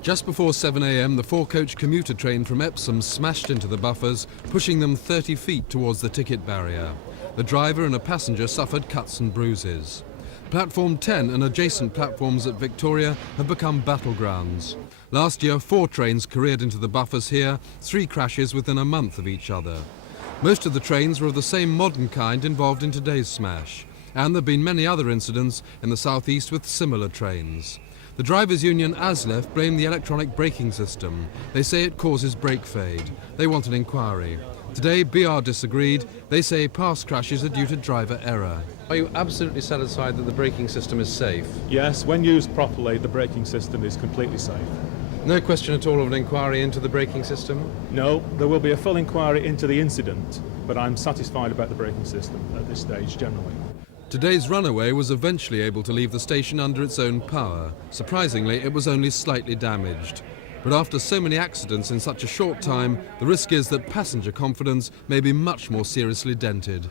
Just before 7 a.m, the 4-coach commuter train from Epsom smashed into the buffers, pushing them 30 feet towards the ticket barrier. The driver and a passenger suffered cuts and bruises. Platform 10 and adjacent platforms at Victoria have become battlegrounds. Last year, 4 trains careered into the buffers here, 3 crashes within a month of each other. Most of the trains were of the same modern kind involved in today's smash, and there have been many other incidents in the southeast with similar trains. The drivers' union ASLEF blame the electronic braking system. They say it causes brake fade. They want an inquiry. Today, BR disagreed. They say past crashes are due to driver error. Are you absolutely satisfied that the braking system is safe? Yes, when used properly, the braking system is completely safe. No question at all of an inquiry into the braking system? No, there will be a full inquiry into the incident, but I'm satisfied about the braking system at this stage generally. Today's runaway was eventually able to leave the station under its own power. Surprisingly, it was only slightly damaged. But after so many accidents in such a short time, the risk is that passenger confidence may be much more seriously dented.